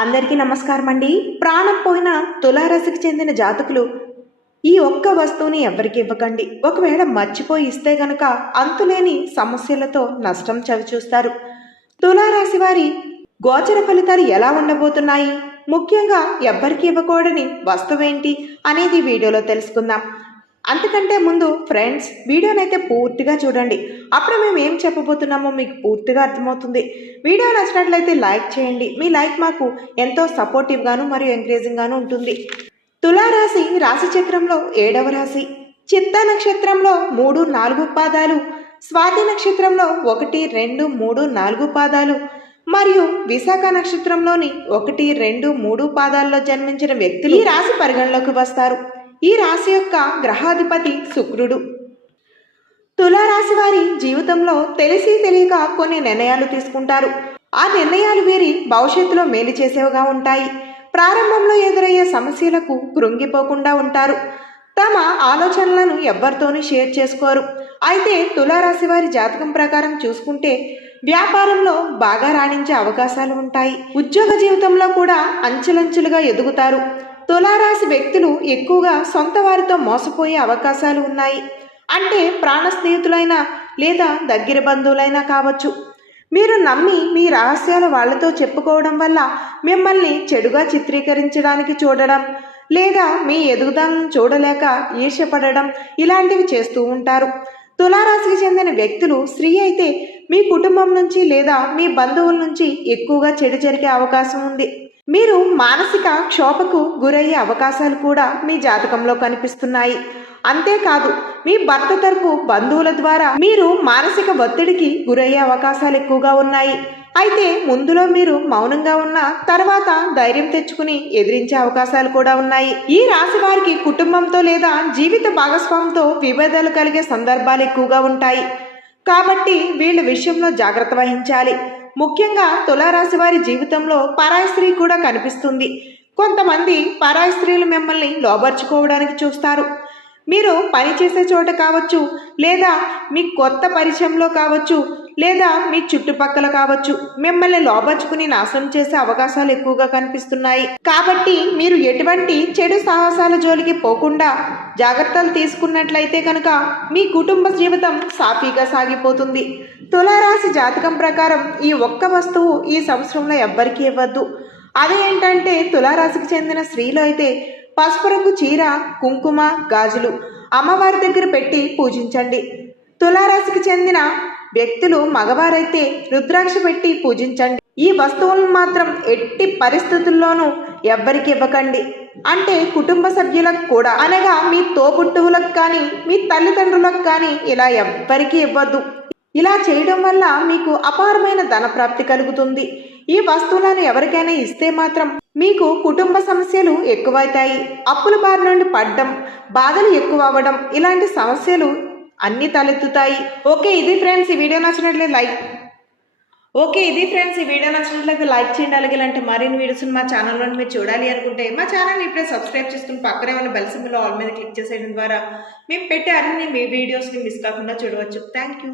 అందరికీ నమస్కారం అండి. ప్రాణం పోయిన తులారాశికి చెందిన జాతకులు ఈ ఒక్క వస్తువుని ఎవరికి ఇవ్వకండి. ఒకవేళ మర్చిపోయి ఇస్తే గనక అంతులేని సమస్యలతో నష్టం చవిచూస్తారు. తులారాశి వారి గోచర ఫలితాలు ఎలా ఉండబోతున్నాయి, ముఖ్యంగా ఎవ్వరికి ఇవ్వకూడని వస్తువేంటి అనేది వీడియోలో తెలుసుకుందాం. అంతకంటే ముందు ఫ్రెండ్స్, వీడియోనైతే పూర్తిగా చూడండి. అప్పుడు మేము ఏం చెప్పబోతున్నామో మీకు పూర్తిగా అర్థమవుతుంది. వీడియో నచ్చినట్లయితే లైక్ చేయండి. మీ లైక్ మాకు ఎంతో సపోర్టివ్గాను మరియు ఎంకరేజింగ్గాను ఉంటుంది. తులారాశి రాశి చక్రంలో 7వ రాశి. చిత్తా నక్షత్రంలో 3, 4 పాదాలు, స్వాతి నక్షత్రంలో 1, 2, 3, 4 పాదాలు మరియు విశాఖ నక్షత్రంలోని 1, 2, 3 పాదాల్లో జన్మించిన వ్యక్తులు ఈ రాశి పరిగణలోకి వస్తారు. ఈ రాశి యొక్క గ్రహాధిపతి శుక్రుడు. తులారాశి వారి జీవితంలో తెలిసి తెలియక కొన్ని నిర్ణయాలు తీసుకుంటారు. ఆ నిర్ణయాలు వీరి భవిష్యత్తులో మేలు చేసేవిగా ఉంటాయి. ప్రారంభంలో ఎదురయ్యే సమస్యలకు కృంగిపోకుండా ఉంటారు. తమ ఆలోచనలను ఎవ్వరితోనూ షేర్ చేసుకోరు. అయితే తులారాశి వారి జాతకం ప్రకారం చూసుకుంటే వ్యాపారంలో బాగా రాణించే అవకాశాలు ఉంటాయి. ఉద్యోగ జీవితంలో కూడా అంచెలంచెలుగా ఎదుగుతారు. తులారాశి వ్యక్తులు ఎక్కువగా సొంత వారితో మోసపోయే అవకాశాలు ఉన్నాయి. అంటే ప్రాణ స్నేహితులైన లేదా దగ్గర బంధువులైనా కావచ్చు. మీరు నమ్మి మీ రహస్యాలు వాళ్లతో చెప్పుకోవడం వల్ల మిమ్మల్ని చెడుగా చిత్రీకరించడానికి చూడడం లేదా మీ ఎదుగుదలను చూడలేక ఈర్ష్యపడడం ఇలాంటివి చేస్తూ ఉంటారు. తులారాశికి చెందిన వ్యక్తులు స్త్రీ అయితే మీ కుటుంబం నుంచి లేదా మీ బంధువుల నుంచి ఎక్కువగా చెడు జరిగే అవకాశం ఉంది. మీరు మానసిక క్షోభకు గురయ్యే అవకాశాలు కూడా మీ జాతకంలో కనిపిస్తున్నాయి. అంతేకాదు, మీ భర్త తరపు బంధువుల ద్వారా మీరు మానసిక ఒత్తిడికి గురయ్యే అవకాశాలు ఎక్కువగా ఉన్నాయి. అయితే ముందులో మీరు మౌనంగా ఉన్న తర్వాత ధైర్యం తెచ్చుకుని ఎదిరించే అవకాశాలు కూడా ఉన్నాయి. ఈ రాశి వారికి కుటుంబంతో లేదా జీవిత భాగస్వామితో విభేదాలు కలిగే సందర్భాలు ఎక్కువగా ఉంటాయి. కాబట్టి వీళ్ళ విషయంలో జాగ్రత్త వహించాలి. ముఖ్యంగా తులారాశి వారి జీవితంలో పరాయి స్త్రీ కూడా కనిపిస్తుంది. కొంతమంది పరాయి స్త్రీలు మిమ్మల్ని లోబర్చుకోవడానికి చూస్తారు. మీరు పనిచేసే చోట కావచ్చు, లేదా మీ కొత్త పరిచయంలో కావచ్చు, లేదా మీ చుట్టుపక్కల కావచ్చు, మిమ్మల్ని లోబర్చుకుని నాశనం చేసే అవకాశాలు ఎక్కువగా కనిపిస్తున్నాయి. కాబట్టి మీరు ఎటువంటి చెడు సాహసాల జోలికి పోకుండా జాగ్రత్తలు తీసుకున్నట్లయితే కనుక మీ కుటుంబ జీవితం సాఫీగా సాగిపోతుంది. తులారాశి జాతకం ప్రకారం ఈ ఒక్క వస్తువు ఈ సంవత్సరంలో ఎవ్వరికీ ఇవ్వద్దు. అదేంటంటే తులారాశికి చెందిన స్త్రీలు అయితే పసుపు రంగు చీర, కుంకుమ, గాజులు అమ్మవారి దగ్గర పెట్టి పూజించండి. తులారాశికి చెందిన వ్యక్తులు మగవారైతే రుద్రాక్ష పెట్టి పూజించండి. ఈ వస్తువులను మాత్రం ఎట్టి పరిస్థితుల్లోనూ ఎవ్వరికి ఇవ్వకండి. అంటే కుటుంబ సభ్యులకు కూడా, అనగా మీ తోబుట్టువులకు కానీ మీ తల్లిదండ్రులకు కానీ ఇలా ఎవ్వరికి ఇవ్వద్దు. ఇలా చేయడం వల్ల మీకు అపారమైన ధనప్రాప్తి కలుగుతుంది. ఈ వస్తువులను ఎవరికైనా ఇస్తే మాత్రం మీకు కుటుంబ సమస్యలు ఎక్కువైతాయి. అప్పుల బారి నుండి పడ్డం, బాధలు ఎక్కువ అవ్వడం ఇలాంటి సమస్యలు అన్నీ తలెత్తుతాయి. ఇది ఫ్రెండ్స్ ఈ వీడియో నచ్చినట్లయితే లైక్ చేయండి. అలాగే ఇలాంటి మరిన్ని వీడియోస్ మా ఛానల్లో మీరు చూడాలి అనుకుంటే మా ఛానల్ ఇప్పుడే సబ్స్క్రైబ్ చేసుకుని పక్కనే ఉన్న బెల్ సింబల్ ఆల్ మీద క్లిక్ చేసేయడం ద్వారా మేము పెట్టే అన్ని మీ వీడియోస్ని మిస్ కాకుండా చూడవచ్చు. Thank you.